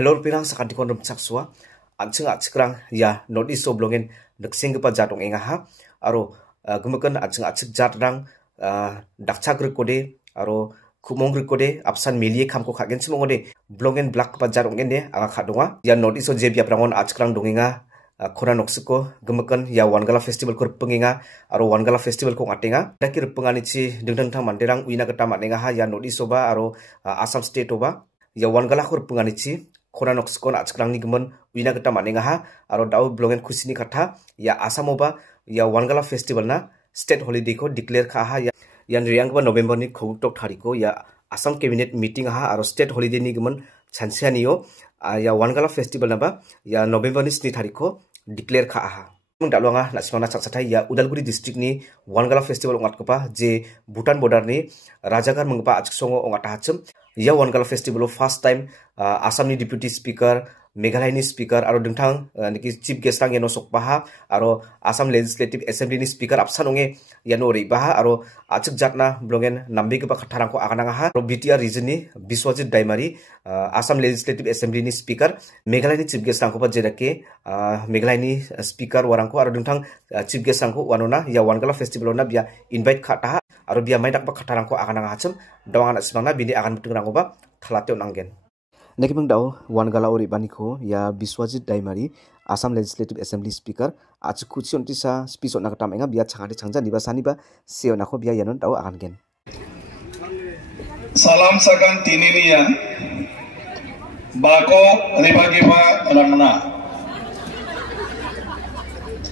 Hello pirang sakanti kon rumchaksua anching achikrang ya notice oblongen nexingpa jatong enga ha aro gumukan anching achik jatrang dakchak rikode aro kumong rikode apsan milie khamko khagen simongode blongen black pa jarong ende aga khadonga ya notice o jebia prangon achikrang dongenga khora noksiko gumukan ya wangala festival kor penginga aro wangala festival ko ngatenga dakir pengani chi dingdang thang manderang uina kata manenga ha ya notice oba aro Assam state oba ya wangala kor pengani chi khora noksiko achikrang ni gumon uina kata manenga ha aro dau blongen khusini katha ya Assam oba ya wangala festival na state holiday ko declare kha ha yan riangba November ni khogtok thariko ya Assam cabinet meeting ha aro state holiday ni gumon chansianio ya wangala festival na ba ya November ni 2 tarikho declare kha ha mungdalonga nasimana saksathai ya Udalguri district ni wangala festival ongatkopa je Bhutan border ni rajagar mungpa achsongo ongata hachum ya wangala festival first time Assam ni deputy speaker Meghalaya ni speaker aro dingthang niki chief guest rang yano sokpaha aro Assam legislative assembly ni speaker apsanonge yano reibaha aro achik jatna blongen nambe ba khatharangko agananga ha aro BTR region ni Biswajit Daimari Assam legislative assembly ni speaker Meghalaya ni chief guest rangko ba jerake Meghalaya ni speaker warangko aro dingthang chief guest rangko wanona ya wangala festival na bia invite khata aro bia maidak ba khatharangko agananga hachum dawangan asmangna bini agan mutung rango ba thalate onanggen Nekibang dao wangala ori baniko ya Biswajit Daimari Assam Legislative Assembly Speaker achukuchi ontisa speech on nakatam enga bia changade changja niba saniba seo nako bia yanon dao agangen Salam sakan tinilian bako ribagiba rangna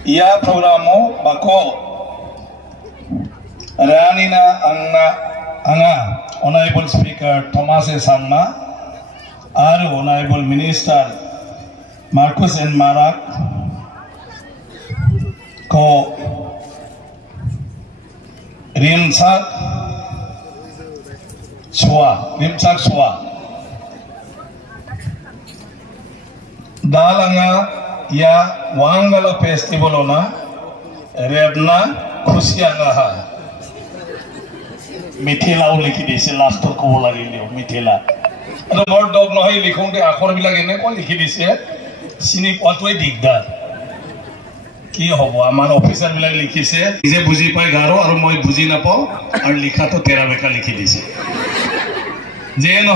ia programo bako ranina anga honorable speaker Thomas A. Sangma our Honorable Minister Marcus N. Marak ko rimsak swa dalanga ya wangala festival ona rebna khusianga ha mithila uliki dise last ko lagile mithila Lord dog no hai likhonte akhor bilak ene ko likhi dise sini patoi digdar ki hobo amar officer bilak likhise je buji pai garo aru moi buji na pao ar likha to tera beka likhi dise je no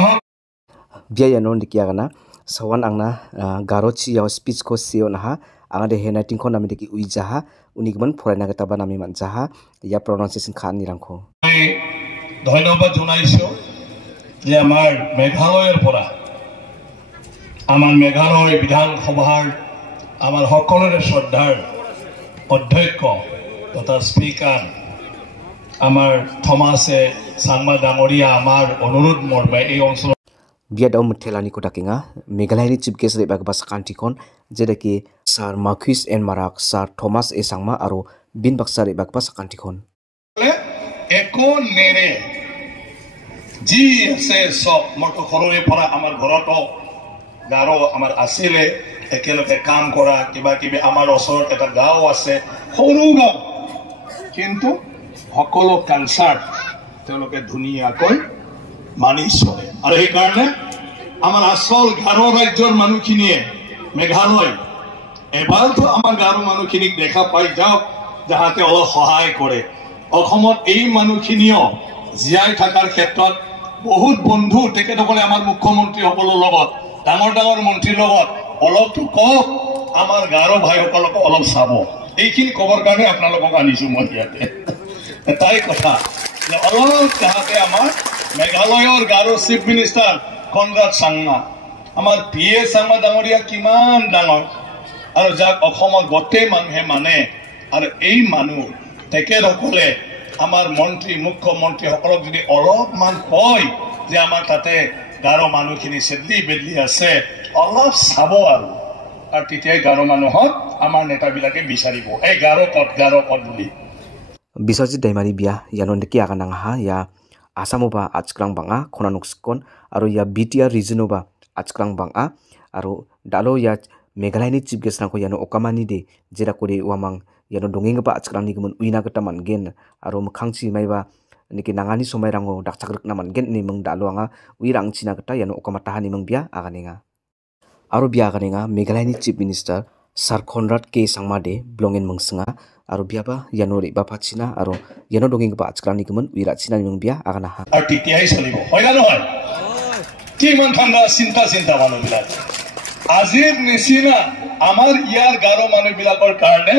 bia yanon dikia gana sawan angna garochi ya speech ko seo na ha anga de henating ko nami deki uija ha unigman foraina gata ba nami manja ha ya pronunciation khan ni rangko ধন্যবাদ জনাইছো যে আমার মেঘালয়ের পরা আমার মেঘালয় বিধানসভার আমার সকলের শ্রদ্ধার অধ্যক্ষ তথা স্পিকার আমার থমাসে সাংমা ডাঙরিয়া আমার অনুরোধ মর্মে এই অঞ্চল বিয়া দাও মুথেলানি ko dakinga Meghalaya ni chief guest reba ba sakanti kon jedaki Sir Marcus N. Marak Sir Thomas A. Sangma aro bin baksa reba ba sakanti kon eko nere G আছে সব মটো খৰৰে পৰা আমাৰ ঘৰত গাৰো আমাৰ আছিলে একেলগে কাম কৰা কিবা কিবি আমাৰ ওচৰত এটা গাঁও আছে সৰু গাঁও কিন্তু সকলো কালচাৰ তেওঁলোকে ধুনীয়াকৈ মানি চলে আৰু সেইকাৰণে আমাৰ আচল গাৰো ৰাজ্যৰ মানুহখিনিয়ে মেঘালয় এবাৰতো আমাৰ গাৰো মানুহখিনিক দেখা পাই যাওক যাহাতে অলপ সহায় কৰে অসমত এই মানুহখিনিও জীয়াই থকাৰ ক্ষেত্ৰত বহুত বন্ধু তেখেতসকলে আমাৰ মুখ্যমন্ত্ৰী সকলৰ লগত ডাঙৰ ডাঙৰ মন্ত্ৰীৰ লগত অলপটো কওক আমাৰ গাৰো ভাইসকলক অলপ চাব এইখিনি খবৰ কাৰণে আপোনালোকক আনিছো মই ইয়াতে এটাই কথা যে অলপ তাহাতে আমাৰ মেঘালয়ৰ গাৰো চিফ মিনিষ্টাৰ কনৰাড চাংমা আমাৰ PA চাংমা ডাঙৰীয়া কিমান ডাঙৰ আৰু যাক অসমত গোটেই মানুহে মানে আৰু এই মানুহ তেখেতসকলে আমাৰ মন্ত্ৰী মুখ্যমন্ত্ৰী সকলক যদি অলপমান কয় যে আমাৰ তাতে গাৰো মানুহখিনি সেদলি বেদলি আছে অলপ চাব আৰু তেতিয়াই গাৰো মানুহক আমাৰ নেতাবিলাকে বিচাৰিব এই গাৰো কত বুলি Biswajit Daimari bia yanon deki agananga ha ya Assam oba achkrang banga khona nokskon aro ya BTR region oba achkrang banga aro dalo ya Meghalaya ni chief guest rangko yano okamani de jera kore wamang yano dongeng ba achkrang ni gumun uina gata mangen aro mkhangchi maiba niki nangani somai rango dakchakruk na mangen ni mung dalo anga uirang china gata yano okamata hani mung bia aganenga aro bia ganinga Meghalaya ni Chief Minister Sir Conrad K Sangmade blongin mungsinga aro biaba yano reba pachina aro yano donging ba achkrani gumun wirachina nimung bia agana ha আর তেতিয়াই চলিব হয় না নহয় কিমান ঠাণ্ডা চিন্তা মানুহবিলাক আজিৰ নিচিনা আমাৰ ইয়াৰ গাৰো মানুহবিলাকৰ কাৰণে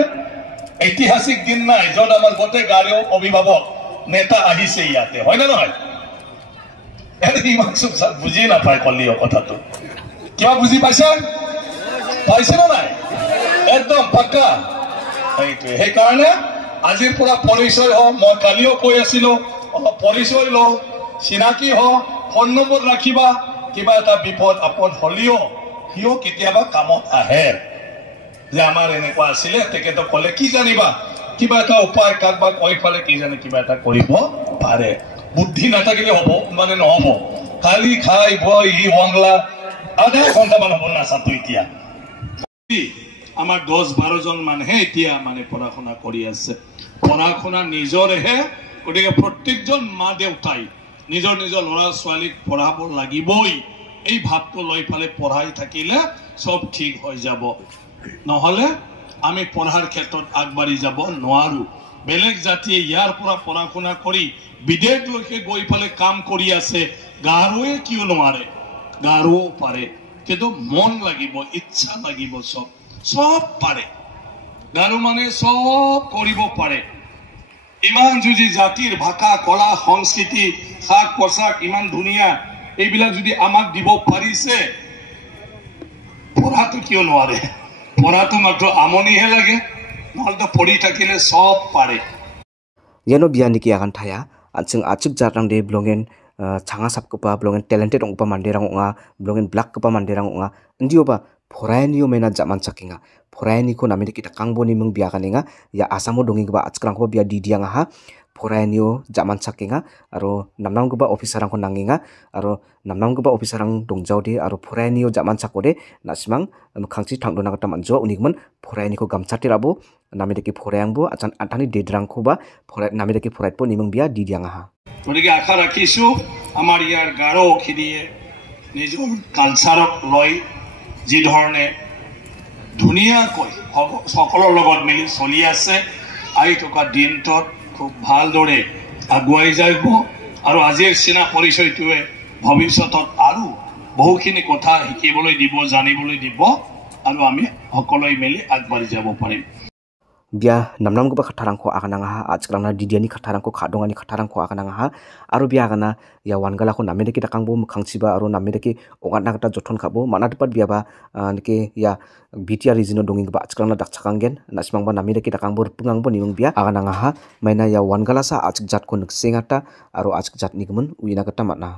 ঐতিহাসিক দিন নাই য'ত আমাৰ গোটেই গাৰো অভিভাৱক নেতা আহিছে ইয়াতে হয় না নহয় ইমান বুজি নাপায় কলিও কথাটো কিবা বুজি পাইছে না নাই একদম পাক্কা এইটোৱে সেইকাৰণে আজিৰ পৰা পৰিচয় হওক মই কালিও কৈ আছিলো অলপ পৰিচয় লওঁ চিনাকি হওক ফোন নম্বৰ ৰাখিবা কিবা এটা বিপদ আপদ হলিও সিও কেতিয়াবা কামত আহে যে আমাৰ এনেকুৱা আছিলে তেখেতক ক'লে কি জানিবা কিবা এটা উপায় কাকবা কৈ ফালে কি জানে কিবা এটা কৰিব পাৰে বুদ্ধি নাথাকিলে হ'ব মানে নহ'ব খালি খাই বই ই বাংলা আধা ঘণ্টামান হ'ব নাচাতো এতিয়া আমাৰ 10-12 জন মানুহে এতিয়া মানে পঢ়া শুনা কৰি আছে পঢ়া শুনা নিজৰেহে গতিকে প্ৰত্যেকজন মা দেউতাই নিজৰ ল'ৰা ছোৱালীক পঢ়াব লাগিবই এই ভাৱটো লৈ ফালে পঢ়াই থাকিলে সব ঠিক হৈ যাব নহলে আমি পঢ়াৰ ক্ষেত্ৰত আগবাঢ়ি যাব নোৱাৰো বেলেগ জাতিয়ে ইয়াৰ পৰা পঢ়া শুনা কৰি বিদেশলৈকে গৈ ফালে কাম কৰি আছে গাৰোৱে কিয় নোৱাৰে গাৰোও পাৰে কিন্তু মন লাগিব ইচ্ছা লাগিব সব পাৰে গাৰো মানে সব কৰিব পাৰে ইমান যদি জাতিৰ ভাষা কলা সংস্কৃতি শাক পোছাক ইমান ধুনীয়া এইবিলাক যদি আমাক দিব পাৰিছে পঢ়াটো কিয় নোৱাৰে পঢ়াটো মাত্ৰ আমনিহে লাগে নহলে পঢ়ি থাকিলে সব পাৰে yano bia niki akan thaya achuk jarang de blongen changa sapkopa blongen talented ongpa manderang onga blongen black kopa manderang onga ndioba phorayaniyo mena jaman chakinga phorayani ko namini kita kangboni mung bia kaninga ya asamo dongi ba achkrang ko bia didianga ha phorayaniyo jaman chakinga aro namnam ko ba officerang ko nanginga aro namnam ko ba officerang dongjaude aro phorayaniyo jaman chakode nasimang khangchi thangdona kata manjo unigman phorayani ko gamchati rabo namideki phorayangbo achan antani dedrang ko ba namideki phoraypo nimung bia didianga ha গতিকে আশা ৰাখিছো আমাৰ ইয়াৰ গাৰো খিনিয়ে নিজৰ কালচাৰক লৈ যি ধৰণে ধুনীয়াকৈ সকলৰ লগত মিলি চলি আছে আহি থকা দিনটোত খুব ভালদৰে আগুৱাই যাব আৰু আজিৰ চিনা পৰিচয়টোৱে ভৱিষ্যতত আৰু বহুখিনি কথা শিকিবলৈ দিব জানিবলৈ দিব আৰু আমি সকলোৱে মিলি আগবাঢ়ি যাব পাৰিম bia namnam ko ba khatharang ko akananga ha achkrangna didiani khatharang ko khadongani khatharang ko akananga ha aro bia agana ya wangala ko namedeki takangbo mukhangchiba aro namedeki ogatna kata jothon khabo manatepat bia ba nike ya BTR region dongi ba achkrangna dakchakangen nasimang ba namedeki takangbo pungangbo nimung bia akananga ha maina ya wangala sa achuk jat ko nuksengata aro achuk jat ni gumun uina kata matna